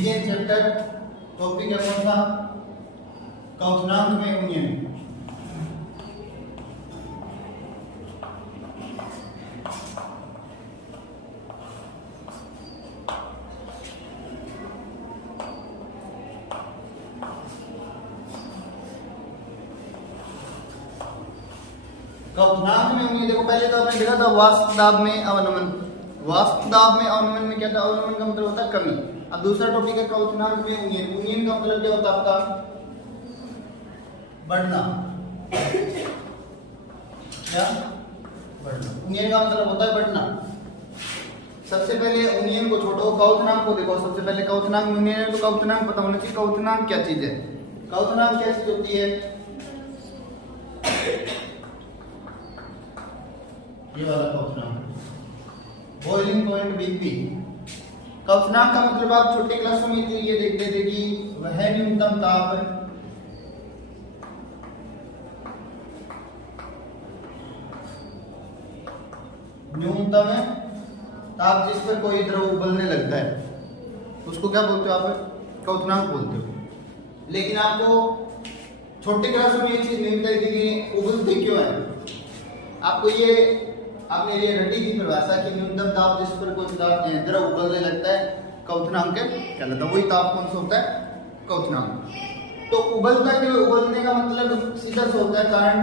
Reason chapter topic है कौन सा? क्वथनांक में यूनियन। क्वथनांक में यूनियन देखो, पहले तो आपने देखा था वाष्प दाब में अवनमन। वाष्प दाब में अवनमन में क्या था? अवनमन का मतलब होता है कमी। अब दूसरा टॉपिक है क्वथनांक में यूनियन। यूनियन का मतलब क्या होता है आपका? बढ़ना। क्या? बढ़ना। यूनियन का मतलब होता है बढ़ना। सबसे पहले यूनियन को छोड़ो, क्वथनांक को देखो। सबसे पहले क्वथनांक यूनियन है तो क्वथनांक पता होना चाहिए। क्वथनांक क्या चीज है? क्वथनांक क्या चीज होती है? ये वाला क्वथनांक, बॉइलिंग पॉइंट बीपी। क्वथनांक का मतलब आप छोटे क्लासों में ये देखते थे कि वह न्यूनतम ताप जिस पर कोई द्रव उबलने लगता है उसको क्या बोलते हो आप? क्वथनांक बोलते हो। लेकिन आपको छोटे क्लासों में ये चीज नहीं बताई थी कि उबलते क्यों है। आपको ये आपने ये रटी थी परिभाषा कि न्यूनतम ताप जिस पर कोई द्रव उबलने लगता है क्वथनांक कहलाता है। वही ताप कौन सा होता है? क्वथनांक। तो उबलता क्यों? उबलने का मतलब सीधा सा होता है कारण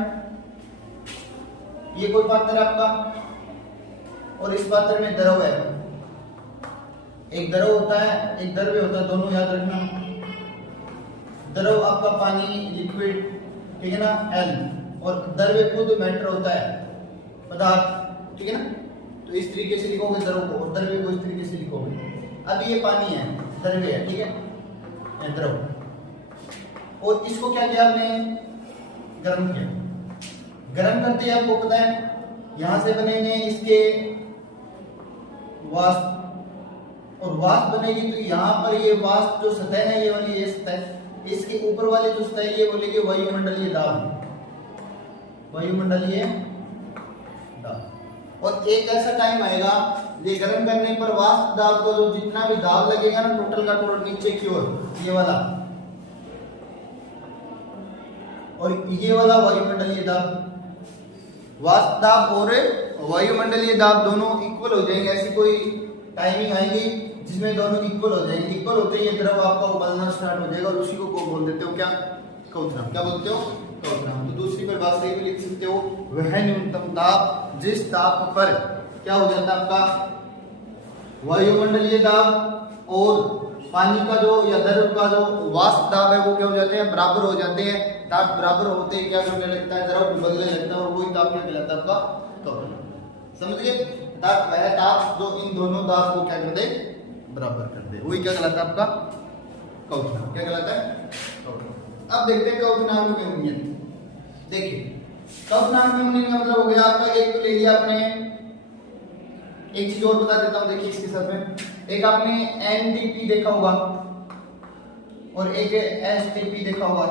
ये कोई पात्र आपका और इस पात्र में द्रव है। एक द्रव होता है, एक द्रव्य होता है, दोनों याद रखना। द्रव आपका पानी लिक्विड, ठीक है ना, एल, और द्रव्य खुद मैटर होता है, पदार्थ, ठीक है ना। तो इस तरीके से लिखोगे द्रव को और द्रव्य को इस तरीके से लिखोगे। अब ये पानी है, द्रव्य है, ठीक है, ये द्रव, और इसको क्या किया आपने? गर्म किया। गर्म करते ही आपको पता है यहां से बनेंगे इसके वाष्प, और वाष्प बनेगी तो यहाँ पर ये वाष्प जो सतह है, ये वाली ये सतह, इसके ऊपर वाली जो सतह ये बोलेगी वायुमंडलीय दाब। वायुमंडलीय दाब। और एक ऐसा टाइम आएगा ये गर्म करने पर वाष्प दाब को जो जितना भी दाब लगेगा ना टोटल का टोटल नीचे की ओर, ये वाला और ये वाला वायुमंडलीय दाब, वाष्प दाब और वायुमंडलीय दाब दोनों इक्वल हो जाएंगे। ऐसी कोई टाइमिंग आएगी जिसमें दोनों इक्वल हो जाएंगे। इक्वल होते ही ये द्रव आपका उबलना स्टार्ट हो जाएगा और उसी को बोल देते हो क्या? क्वथनांक। क्या बोलते हो? क्वथनांक। तो दूसरी परिभाषा ये भी लिख सकते हो, वह न्यूनतम ताप जिस ताप पर क्या हो जाता है आपका? वायुमंडलीय दाब और पानी का जो या द्रव का जो वाष्प दाब है वो क्या हो जाते हैं? बराबर हो जाते हैं। ताप बराबर होते ही क्या करने लगता है? द्रव उबलने लगता है और वही ताप क्या कहलाता है? आपका क्वथनांक। समझ गए? ताप वह ताप जो इन दोनों दाब को क्या कर दे? बराबर कर दे, वही क्या कहलाता है? आपका क्वथनांक। क्या कहलाता है? क्वथनांक। अब देखते हैं क्वथनांक में यूनियन। देखिए क्वथनांक में यूनियन का मतलब हो गया आपका, एक तो ले लिया आपने, एक चीज और बता देता हूं, देखिए इसके साथ में एक आपने एनटीपी देखा होगा और एक एसटीपी देखा होगा।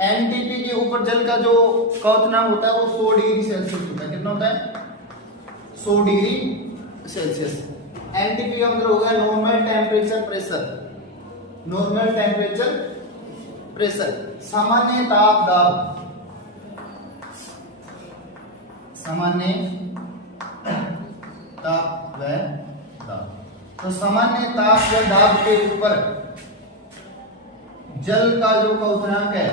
एनटीपी के ऊपर जल का जो क्वथनांक होता है वो 100 डिग्री सेल्सियस होता है। कितना होता है? 100 डिग्री सेल्सियस। एनटीपी का मतलब होगा normal temperature pressure. Normal temperature pressure, सामान्य ताप दाब, सामान्य ताप व दाब। तो सामान्य ताप व दाब के ऊपर जल का जो क्वथनांक है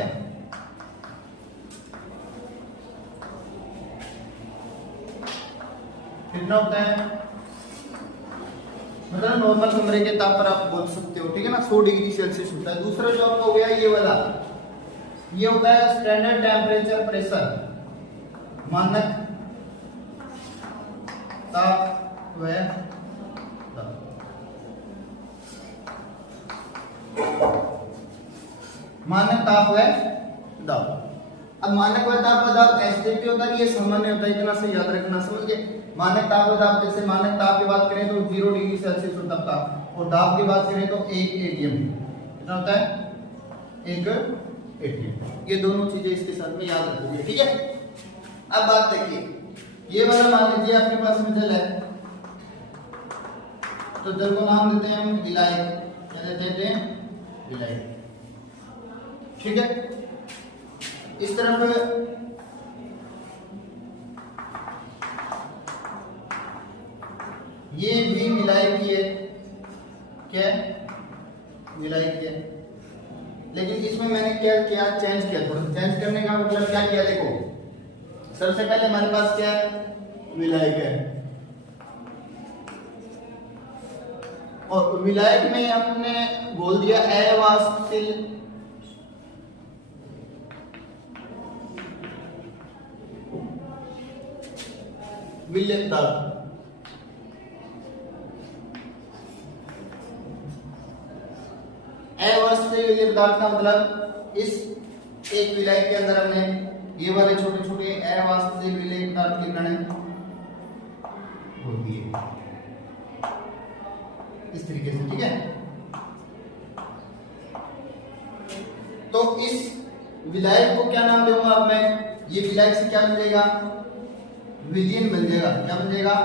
कितना होता है? मतलब नॉर्मल कमरे के ताप पर आप बोल सकते हो, ठीक है ना, 100 डिग्री सेल्सियस होता है। दूसरा जो आपका हो गया ये वाला, ये होता है स्टैंडर्ड टेम्परेचर प्रेशर, मानक ताप व दाब। मानक ताप व दाब। अब मानक व ताप व दाब एसटीपी होता है, ये सामान्य होता है, इतना से याद रखना, समझ गए? मानक ताप व दाब, जैसे मानक ताप की बात करें तो 0 डिग्री सेल्सियस होता है, और दाब की बात करें तो 1 एटीएम। कितना होता है? 1 एटीएम। ये दोनों चीजें इसके साथ में याद रखोगे, ठीक है। अब बात देखिए, ये वाला मान लीजिए आपके पास में जल है, तो जल को नाम देते हैं हम विलायक, क्या देते हैं? विलायक। ठीक है, इस तरफ ये भी विलायक ही है, क्या विलायक है, लेकिन इसमें मैंने क्या किया, चेंज किया। थोड़ा चेंज करने का मतलब क्या किया, देखो सबसे पहले हमारे पास क्या है, विलायक है, और विलायक में हमने बोल दिया अवाष्पशील, विलय पदार्थ। अवाष्पशील विलय पदार्थ का मतलब इस एक विलायक के अंदर हमने ये वाले छोटे छोटे अवाष्पशील विलय पदार्थ के कण बोल दिए इस तरीके से। ठीक है, तो इस विलायक को क्या नाम दूंगा अब मैं, ये विलायक से क्या बन जाएगा, विलयन बन जाएगा। क्या बन जाएगा,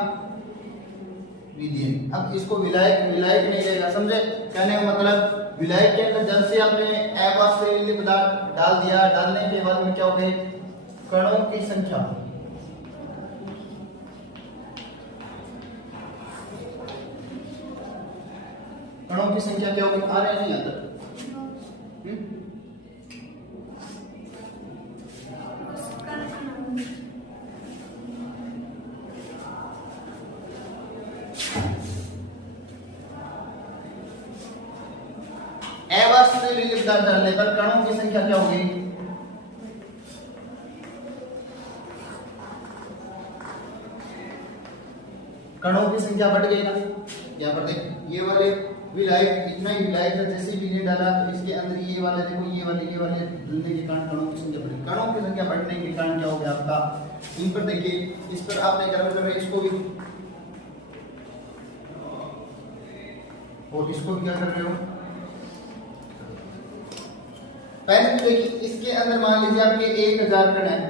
विलयन। अब इसको विलायक विलायक नहीं रहेगा, समझे कहने का मतलब, विलायक के अंदर जब से आपने अवाष्पशील विलय पदार्थ डाल दिया, डालने के बाद में क्या हो गए, कणों की संख्या, कणों की संख्या क्या होगी, आ रहा नहीं आता, अवाष्पशील विलय पदार्थ डालने पर कणों की संख्या क्या होगी, कणों की संख्या बढ़ गई ना। यहाँ पर देख, ये वाले विलायक, इतना ही विलायक था, जैसे भी नहीं डाला तो इसके अंदर ये वाले देखो, ये वाले डलने के कारण कणों की संख्या बढ़ी। कणों की संख्या बढ़ने के कारण क्या हो गया आपका, इन पर देखिए, इस पर आपने क्या कर रहे, इसको भी और इसको भी क्या कर रहे हो, पहले तो देखिए इसके अंदर मान लीजिए आपके 1000 कण है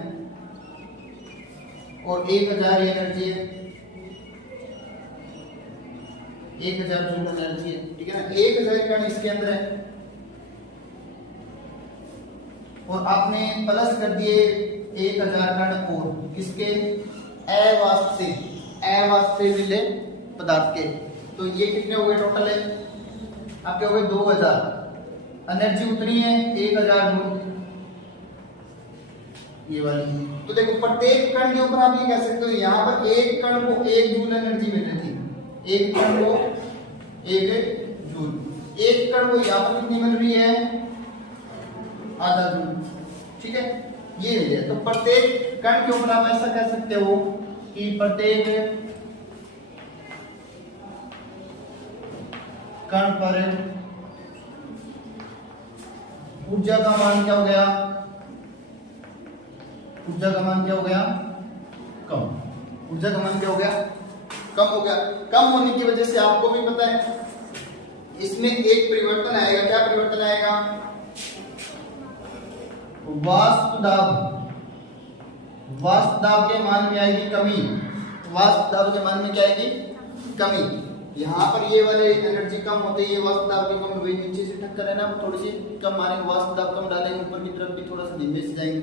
और 1000 एनर्जी है, 1000 जूल एनर्जी है, ठीक है ना, 1000 कण इसके अंदर है, और आपने प्लस कर दिए 1000 कण और किसके, अवाष्पशील विलय पदार्थ के, तो ये कितने हो गए टोटल है आपके, हो गए 2000। एनर्जी उतनी है 1000 जूल ये वाली। तो देखो प्रत्येक कण के ऊपर आप ये कह सकते हो, यहाँ पर एक कण को 1 जूल एनर्जी मिल रही थी, एक कण को 1 जूल, एक कण को यहाँ पर कितनी मिल रही है, आधा जूल। ठीक है, ये है। तो प्रत्येक कण के ऊपर आप ऐसा कह सकते हो कि प्रत्येक कण पर ऊर्जा का मान क्या हो गया, ऊर्जा का मान क्या हो गया, कम, ऊर्जा का मान क्या हो गया, कम हो गया। कम होने की वजह से आपको भी पता है इसमें एक परिवर्तन आएगा, क्या परिवर्तन आएगा, वाष्प दाब, वाष्प दाब के मान में आएगी कमी, वाष्प दाब के मान में क्या आएगी, कमी। यहाँ पर ये वाले एनर्जी कम होते ही वाष्प दाब की कम हुई, नीचे से टक्कर है ना, थोड़ी सी कम मारेंगे, वाष्प दाब कम डालेंगे, ऊपर की तरफ भी थोड़ा सा धीमे से जाएंगे,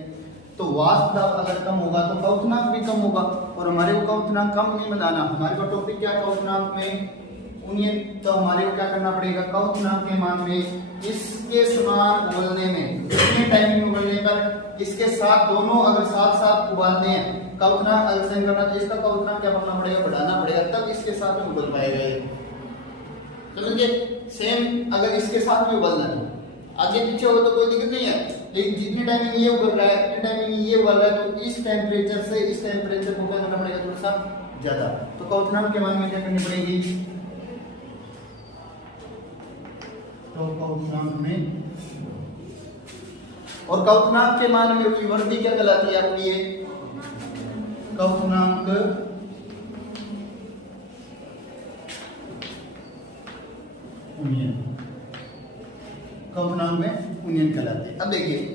तो वाष्प दाब अगर कम होगा तो क्वथनांक भी कम होगा, और हमारे को क्वथनांक कम नहीं बनाना, हमारे को टॉपिक क्या, क्वथनांक में उन्हें, तो हमारे को क्या करना पड़ेगा, क्वथनांक के मान में इसके समान उबलने में, कितने टाइम में उबलने पर इसके साथ दोनों अगर साथ साथ उबालते हैं, क्वथनांक अगर सेम करना, तो इसका क्वथनांक क्या करना पड़ेगा, बढ़ाना पड़ेगा, तब इसके साथ में उबल पाएगा ये। समझिए, सेम अगर इसके साथ में उबलना है, आगे पीछे हो तो कोई दिक्कत नहीं है, लेकिन जितने टाइम में ये उबल रहा है, उतने टाइम में ये उबल रहा है, तो इस टेम्परेचर से इस टेम्परेचर को क्या करना पड़ेगा, थोड़ा सा ज्यादा। तो क्वथनांक के मान में क्या करनी पड़ेगी, तो क्वथनांक में, और क्वथनांक के मान में विवर्ती क्या कहलाती है आपकी, ये क्वथनांक उन्नयन, क्वथनांक में उन्नयन कहलाते हैं। अब देखिए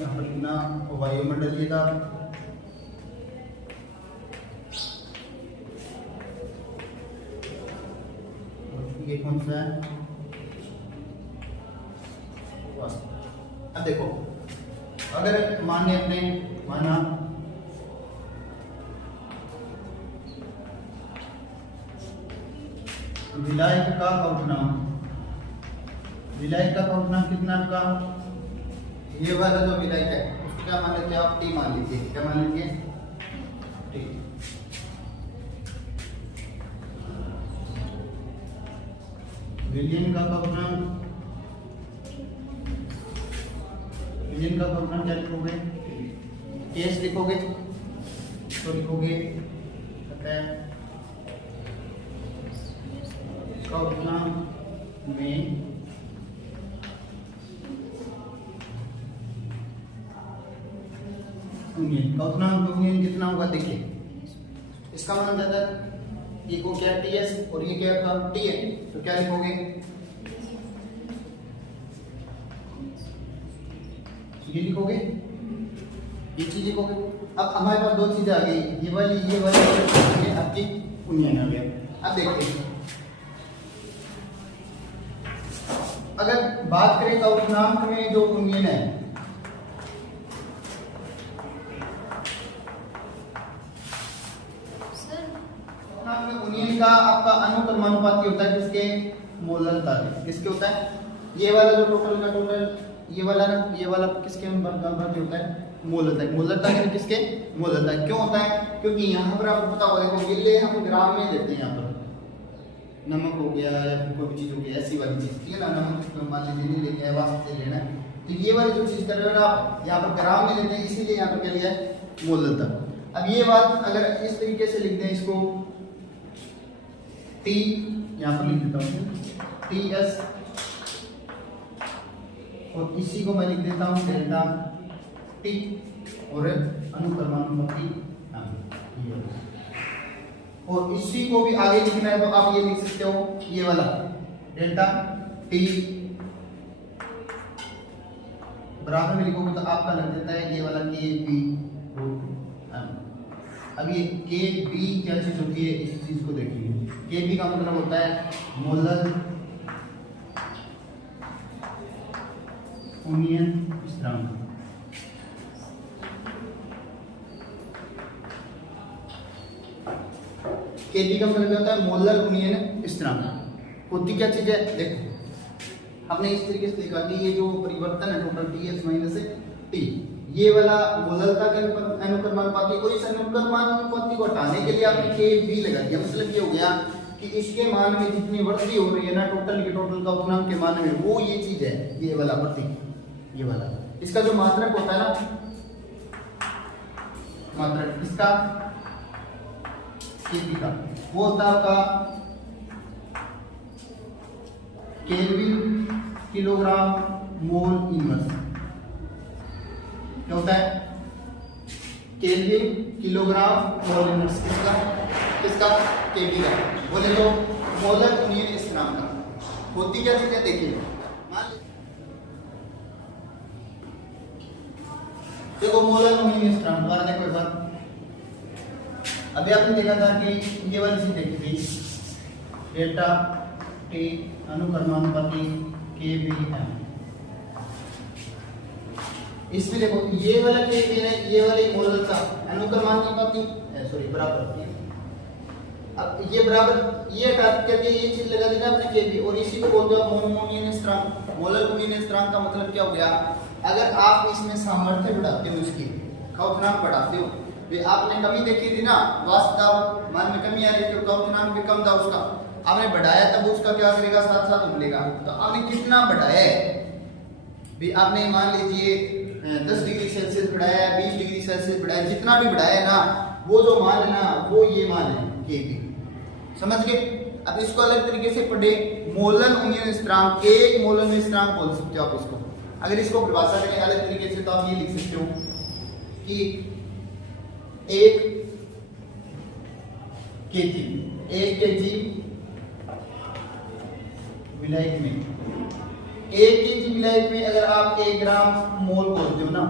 यहाँ पर लिखना वायुमंडलीय दाब, ये कौन सा है? अब देखो, अगर माने अपने माना विलायक का क्वथनांक, विलायक का क्वथनांक कितना का? ये वाला जो विलायक है उसको क्या मान लेते हैं आप? टी मान लीजिए। क्या मान लीजिए? टी। विलयन का क्वथनांक, विलयन का क्वथनांक क्या लिखोगे? केस लिखोगे तो लिखोगे क्वथनांक में क्वथनांक यूनियन कितना होगा? देखिए इसका मान ज्यादा, ये को क्या टीएस और ये क्या था टीए, तो क्या लिखोगे? ये लिखोगे, ये चीज लिखोगे। अब हमारे पास दो चीजें आ गई, ये वाली आपकी यूनियन आ गया। अब देखिए अगर बात करें क्वथनांक में जो यूनियन है, यूनियन का आपका अनुक्रमानुपाती होता है किसके? मोलरता के। किसके होता है? ये वाला जो टोटल का टोटल, ये वाला ना, ये वाला किसके अनुपाती होता है? मोलरता। मोलरता के किसके? मोलरता। क्यों होता है? क्योंकि यहाँ पर आपको पता होगा, देखो मिले हम ग्राम में लेते हैं, यहाँ पर नमक हो गया या फिर कोई भी चीज हो गई ऐसी वाली चीज, ठीक है ना, नमक मान लीजिए नहीं लेके आए, वास्ते लेना है, तो ये वाली जो चीज कर रहे हो ना आप यहाँ पर ग्राम में लेते हैं, इसीलिए यहाँ पर क्या लिया है? मोलरता। अब ये बात अगर इस तरीके से लिख दें इसको, टी यहाँ पर लिख देता हूँ टी एस, और इसी को मैं लिख देता हूँ डेल्टा टी, और अनुक्रमानुपाती, और इसी को भी आगे लिखना है तो आप ये लिख सकते हो, ये वाला डेल्टा टी बराबर में लिखोगे तो आपका लग जाता है ये वाला के बी रूट एम। अब ये के बी क्या चीज होती है, इस चीज को देखिए। के बी का मतलब होता है मोलर यूनियन स्थिरांक। केबी का मतलब होता है मोलर यूनियन स्थिरांक। होती क्या चीज है? देखो हमने इस तरीके से लिखा कि ये जो परिवर्तन है total T S minus T, ये वाला मोलरता के अनुक्रमानुपाती, और इस अनुक्रमानुपाती को हटाने के लिए आपने के बी लगा दिया। मतलब ये हो गया कि इसके मान में जितनी वृद्धि हो रही है ना टोटल के टोटल का क्वथनांक के मान में, वो ये चीज है, ये वाला वृद्धि, ये वाला इसका जो मात्रक होता है ना, मात्रक इसका केबी का वो होता है आपका केल्विन किलोग्राम मोल इनवर्स। क्या होता है? Kelvin kilogram mole inverse. किसका? किसका? केबी का। बोले तो मोलर यूनियन स्थिरांक का। होती क्या चीज है? देखिए देखो मोलर यूनियन स्थिरांक द्वारा देखो एक बार, अभी आपने देखा था कि ये वाली चीज देखी थी, डेल्टा टी अनुक्रमानुपाती के बी एम। इसमें देखो ये वाला के बी है, ये वाली मोलरता अनुक्रमानुपाती सॉरी बराबर, अब ये बराबर ये हटा करके ये चीज लगा देना अपने के बी, और इसी को बोलते हैं मोनोमोनियन स्थिरांक। मोलर यूनियन स्थिरांक का मतलब क्या हो गया? अगर आप इसमें सामर्थ्य बढ़ाते हो, उसकी क्वथनांक बढ़ाते हो, आपने कमी देखी थी ना, वास्तव मान में कमी आ रही थी, क्वथनांक भी कम था उसका, आपने बढ़ाया तब उसका क्या करेगा? साथ साथ उबलेगा। तो आपने कितना बढ़ाया है भी? आपने मान लीजिए 10 डिग्री सेल्सियस बढ़ाया है, 20 डिग्री सेल्सियस बढ़ाया, जितना भी बढ़ाया है ना, वो जो मान है ना, वो ये मान है के बी। समझ गए? अब इसको अलग तरीके से पढ़े, मोलर यूनियन स्थिरांक, एक मोलर यूनियन स्थिरांक बोल सकते हो आप इसको। अगर इसको परिभाषा करें अलग तरीके से तो आप ये लिख सकते हो कि एक केजी विलायक में, 1 केजी विलायक में अगर आप 1 ग्राम मोल बोलते हो ना,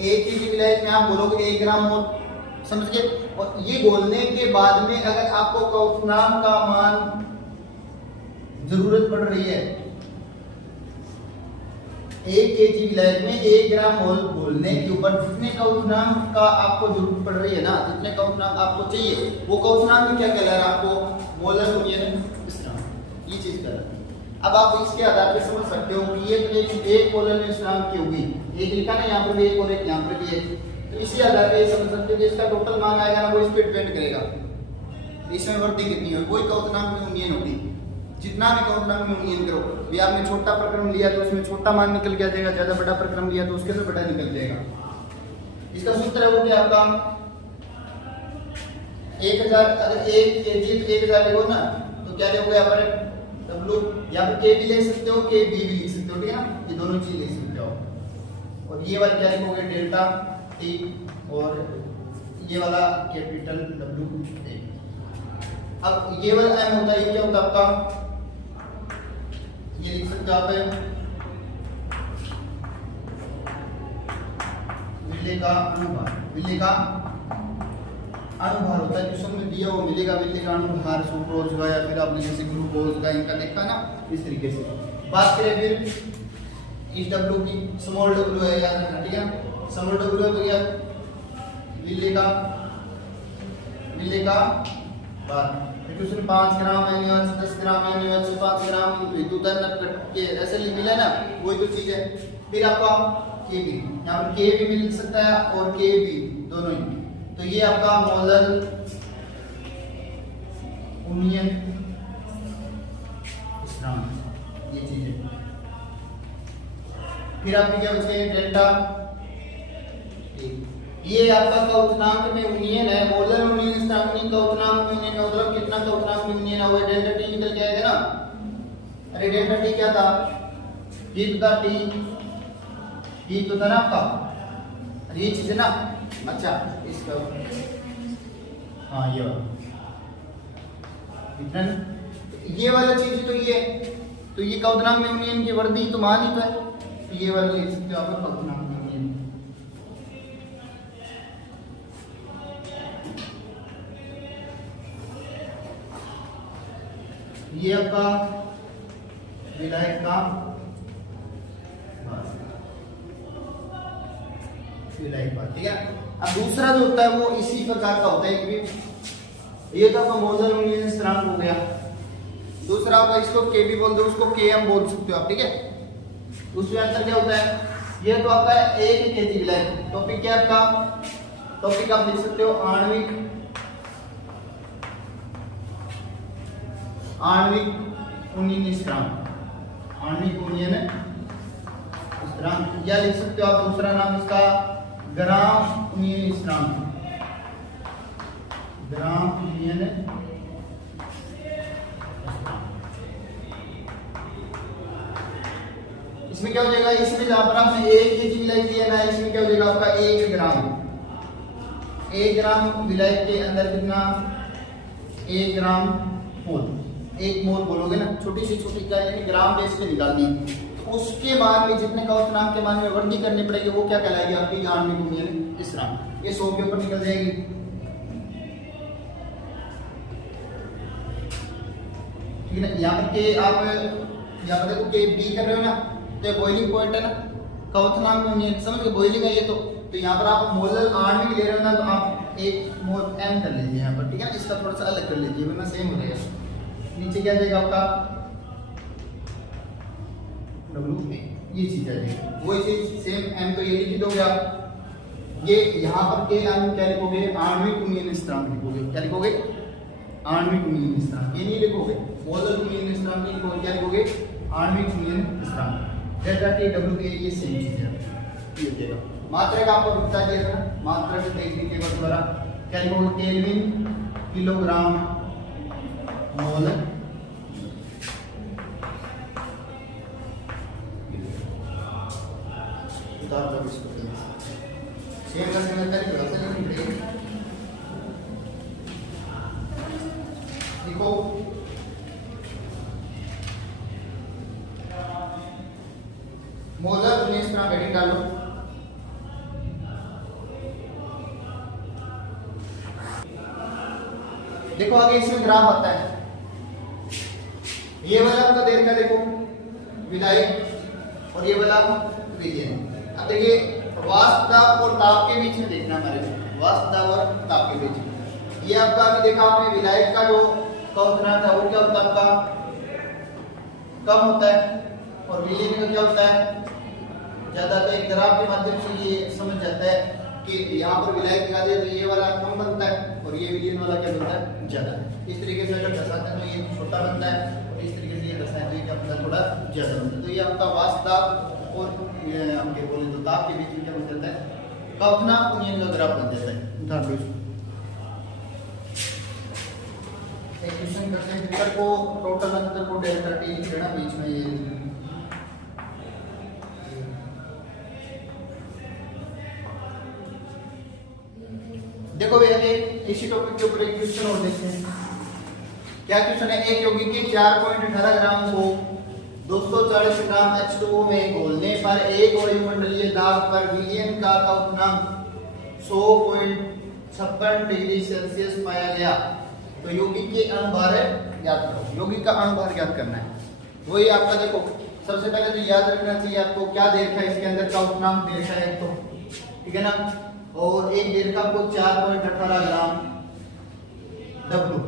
1 kg विलायक में आप बोलोगे 1 ग्राम मोल, समझ गए। और ये बोलने के बाद में अगर आपको क्वथनांक का मान जरूरत पड़ रही है, 1 kg विलायक में 1 ग्राम मोल बोलने के ऊपर जितने क्वथनांक का आपको जरूरत पड़ रही है ना, जितने क्वथनांक आपको चाहिए, वो क्वथनांक क्या कहला रहा है आपको, मोलर यूनियन स्थिरांक, ये चीज कह रहा है। अब आप इसके आधार पे समझ सकते हो कि ये तो एक मोलर स्थिरांक की होगी, एक लिखा ना यहाँ पर भी एक और एक यहाँ पर भी एक, तो इसी आधार पे समझ सकते हो कि इसका टोटल मान आएगा ना, वो इस पे डिपेंड करेगा इसमें वृद्धि कितनी है, वही क्वथनांक में यूनियन होगी। जितना भी क्वथनांक में यूनियन करो, भी आपने छोटा प्रक्रम लिया तो उसमें छोटा मान निकल के आ जाएगा, ज्यादा बड़ा प्रक्रम लिया तो उसके अंदर बड़ा निकल जाएगा। इसका सूत्र है वो क्या आपका 1000, अगर 1 kg 1000 लिखो ना तो क्या लिखोगे यहाँ पर W, या फिर K भी ले सकते हो, K B भी लिख सकते हो, ठीक है ना, ये दोनों चीज लिख सकते हो। और ये वाला क्या लिखोगे डेल्टा T, और ये वाला कैपिटल W A। अब ये वाला M होता है, ये क्या होता है आपका, ये लिख सकते हो आप विलेय का अनुभार, विलेय का अनुभार होता है, जो में दिया वो मिलेगा, विलेय का अनुभार सुक्रोज का, या फिर आपने जैसे ग्लूकोज का इनका देखा ना, इस तरीके से। बात करें फिर इस W की, स्मॉल w है याद रखना, ठीक है, स्मॉल w है तो क्या विलेय का भार, उसमें 5 ग्राम एनएच, 10 ग्राम एनएच, 5 ग्राम विद्युत के ऐसे मिला ना, वही तो चीज है। फिर आपका के बी, यहाँ पर के भी मिल सकता है और के बी दोनों ही, तो ये आपका मोलर यूनियन स्थिरांक, ये चीज है। फिर आपके क्या बचे डेल्टा, ये आपका क्वथनांक में यूनियन है, मोलर यूनियन स्थिरांक नहीं, क्वथनांक में यूनियन, मतलब कितना क्वथनांक में यूनियन हुआ, डेल्टा टी निकल के आएगा ना। अरे डेल्टा टी क्या था, ये तो था टी तो था ना आपका, अरे ये चीज है ना, अच्छा इसका हाँ ये वाला इतना, ये वाला चीज तो ये क्वथनांक में यूनियन की वृद्धि तो मान ही तो है, तो ये वाला लिख सकते हो आप क्वथनांक में यूनियन। ये आपका विलायक का विलायक भार, ठीक है। अब दूसरा जो होता है वो इसी प्रकार का होता है कि ये तो आपका मोलर यूनियन स्थिरांक हो गया, दूसरा आपका इसको के भी बोल दो, उसको के एम बोल सकते हो आप, ठीक है। उसमें अंतर क्या होता है, ये तो आपका 1 kg विलायक, टॉपिक क्या आपका, टॉपिक आप लिख सकते हो आणविक यूनियन स्थिरांक, आणविक यूनियन स्थिरांक, या लिख सकते हो आप दूसरा नाम इसका ग्राम यूनियन स्थिरांक, ग्राम यूनियन। इसमें क्या हो जाएगा, इसमें जहां पर आपने 1 kg विलायक दिया ना, इसमें क्या हो जाएगा आपका 1 ग्राम विलायक के अंदर कितना, 1 ग्राम मोल, 1 मोल बोलोगे ना, छोटी सी छोटी क्या है ग्राम बेस पे निकालनी है, तो उसके मान में जितने क्वथनांक के मान में वृद्धि करनी पड़ेगी, वो क्या कहलाएगी आपकी आणविक यूनियन स्थिरांक, ये 100 के ऊपर निकल जाएगी। ठीक है ना, यहाँ पर के आप यहाँ पर देखो के बी कर रहे हो ना, तो बॉइलिंग पॉइंट है ना, क्वथनांक में यूनियन समझ गए, बॉइलिंग है ये तो यहाँ पर आप मोलर आणविक ले रहे हो ना, तो आप 1 मोल m कर लीजिए यहाँ पर, ठीक है, इसका थोड़ा सा अलग कर लीजिए वरना सेम हो जाएगा। नीचे क्या जाएगा आपका W, ये चीज आ जाएगी, वही चीज सेम m तो ये लिख दोगे आप, ये यहाँ पर के m क्या लिखोगे, आणविक यूनियन स्थिरांक लिखोगे, क्या लिखोगे आणविक यूनियन स्थिरांक, ये नहीं लिखोगे मोलर यूनियन स्थिरांक नहीं लिखोगे, क्या लिखोगे आणविक यूनियन स्थिरांक। डेल्टा टी W के ये सेम चीज है, ये देगा। मात्रक आपको बता दिया था ना, मात्रक देख लीजिए बस द्वारा, क्या लिखोगे केल्विन किलोग्राम मोल, सेम का सेम तरीका देखो, मोलर यूनियन स्थिरांक हेडिंग डालो, देखो आगे इसमें ग्राफ आता है, ये वाला आपका दे रखा है देखो विलायक और ये वाला विलयन। अब देखिए वाष्प दाब और ताप के बीच में देखना हमारे को, वाष्प दाब और ताप के बीच में। ये आपका अभी देखा आपने विलायक का जो क्वथनांक था वो क्या होता है आपका कम होता है और विलयन का क्या होता है ज्यादा। तो एक ग्राफ के माध्यम से ये समझ जाता है कि यहाँ पर विलायक दिखा दिया तो ये वाला कम बनता है और ये विलयन वाला क्या बनता है ज्यादा। इस तरीके से अगर दर्शाते हैं तो ये छोटा बनता है और इस तरीके से ये दर्शाते हैं तो ये क्या बनता है थोड़ा ज्यादा बनता है। तो ये आपका वाष्प दाब और आपके बोले तो ताप के बीच में क्या बन जाता है क्वथनांक यूनियन का ग्राफ बन जाता है। एक क्वेश्चन करते हैं फिगर को टोटल अंतर को डेल्टा टी लिख देना बीच में ये देखो भैया इसी टॉपिक के ऊपर एक क्वेश्चन और देखते हैं। क्या क्वेश्चन है, एक यौगिक के 4.18 ग्राम को 240 ग्राम H2O में घोलने पर एक वायुमंडलीय दाब पर विलयन का क्वथनांक 100.56 डिग्री सेल्सियस पाया गया। तो यौगिक के अणुभार ज्ञात करो। यौगिक का अणुभार ज्ञात करना है। वही आपका देखो सबसे पहले तो याद रखना चाहिए आपको क्या दे रखा है इसके अंदर क्वथनांक दे रखा है तो ठीक है ना, और एक दे रखा आपको 4.18 ग्राम W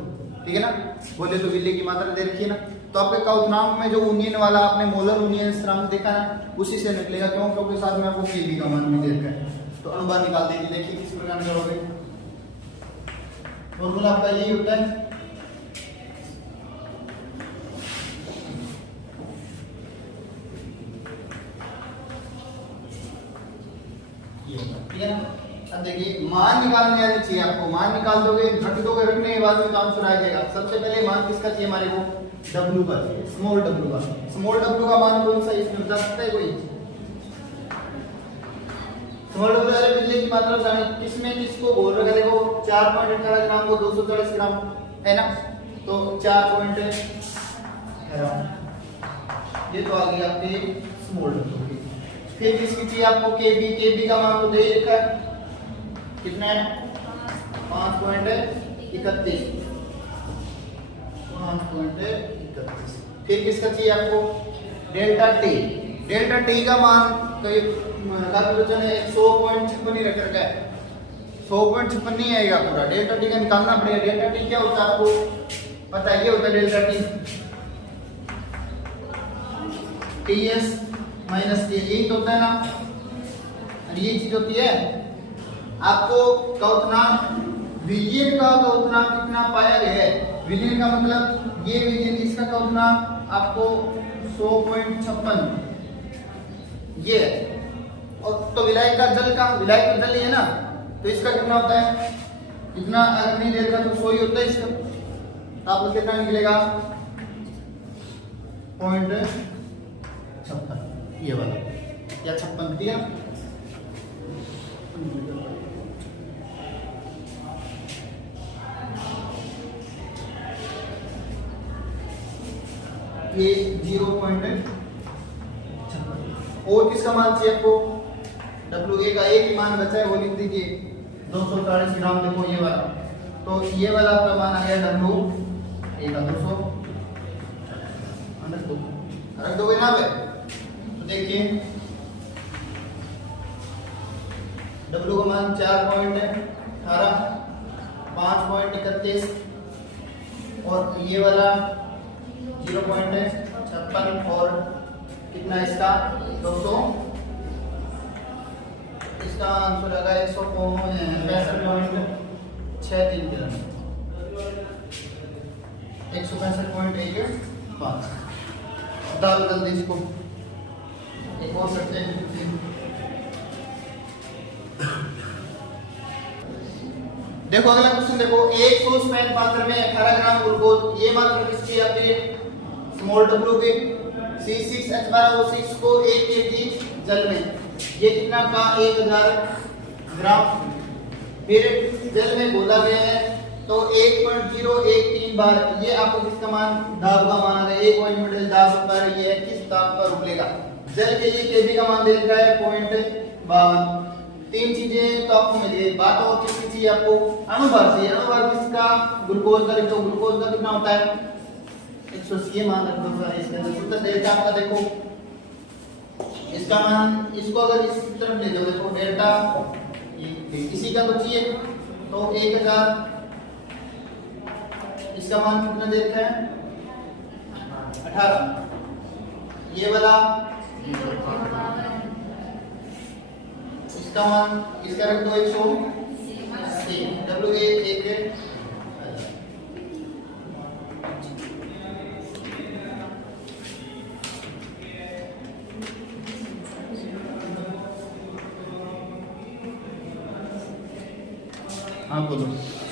ठीक है ना, बोले तो विलय की मात्रा दे रखी है ना। तो आपके क्वथनांक में जो यूनियन वाला आपने मोलर यूनियन स्थिरांक देखा ना उसी से निकलेगा, क्यों क्योंकि साथ में आपको Kb का मान भी दे रखा है। तो अणुभार निकाल दीजिए। देखिए किस प्रकार करोगे, फॉर्मूला आपका यही होता है ठीक है ना। अब देखिए मान निकालने आनी चाहिए आपको, मान निकाल दोगे रख दोगे, रखने के बाद में काम शुरू आ जाएगा। सबसे पहले मान किसका चाहिए हमारे को W का चाहिए, स्मॉल w का। स्मॉल w का मान कौन सा इसमें बता सकता है कोई? स्मॉल w अरे बिजली की मात्रा जाने किसमें किसको बोल रहा है, देखो 4.18 ग्राम को 240 ग्राम है ना, तो 4.18 ये तो आ गई आपकी स्मॉल w की। फिर किसकी चाहिए आपको Kb, Kb का मान तो दे रखा है कितना है 5.31। फिर किसका चाहिए आपको डेल्टा टी। डेल्टा टी का मान कैलकुलेशन है 100.56 ही रख रखा है, 100.56 नहीं आएगा पूरा, डेल्टा टी का निकालना पड़ेगा। डेल्टा टी क्या होता है आपको पता है, ये होता है delta T TS minus T, यही तो होता है ना। और ये चीज होती है आपको क्वथनांक, विलयन का क्वथनांक कितना पाया गया है। विलयन का मतलब ये विलयन, इसका क्वथनांक आपको 100.56 ये है। और तो विलायक का जल का, विलायक का जल ही है ना, तो इसका कितना होता है, इतना अगर नहीं देर का तो 100 ही होता है इसका, तो आपको कितना निकलेगा 0.56 ये वाला या 56 दिया। ये 0.56 और किसका मान चाहिए आपको WA का, एक ही मान बचा है वो लिख दीजिए 240 ग्राम। देखो ये वाला, तो ये वाला आपका मान आ गया WA का 200 रख दोगे ना पे। तो देखिए W का मान 4.18, 5.31 और ये वाला 0.56 और कितना इसका 200, इसका आंसर आएगा 165.63 ग्राम, 165.15। डाल जल्दी इसको, एक और करते हैं। देखो अगला क्वेश्चन देखो, एक सॉस पैन पात्र में 18 ग्राम ग्लूकोज, ये मात्रा किसकी आपकी स्मॉल w के C6H12O6 को 1 kg जल में, ये कितना का 1000 ग्राम फिर जल में घोला गया है, तो 1.013 बार ये आपको किसका मान, दाब का मान आ रहा है। एक वायुमंडलीय दाब पर ये किस ताप पर उबलेगा। जल के लिए Kb का मान दे रखा है 0.52, तीन चीजें तो आपको मिल गई। बात और किसकी चाहिए आपको? अणुभार चाहिए। अणुभार किसका? ग्लूकोज का। तो ग्लूकोज का कितना होता है? 180 मान रख दो सर इसके अंदर। सूत्र डेल्टा आपका देखो, इसका मान, इसको अगर इस तरफ ले जाओ देखो डेल्टा इसी का तो चाहिए, तो 1000, इसका मान कितना दे रखा है? 18। ये वाला इसका मान, इसका रख दो 180। WA 1 हाँ बोलो।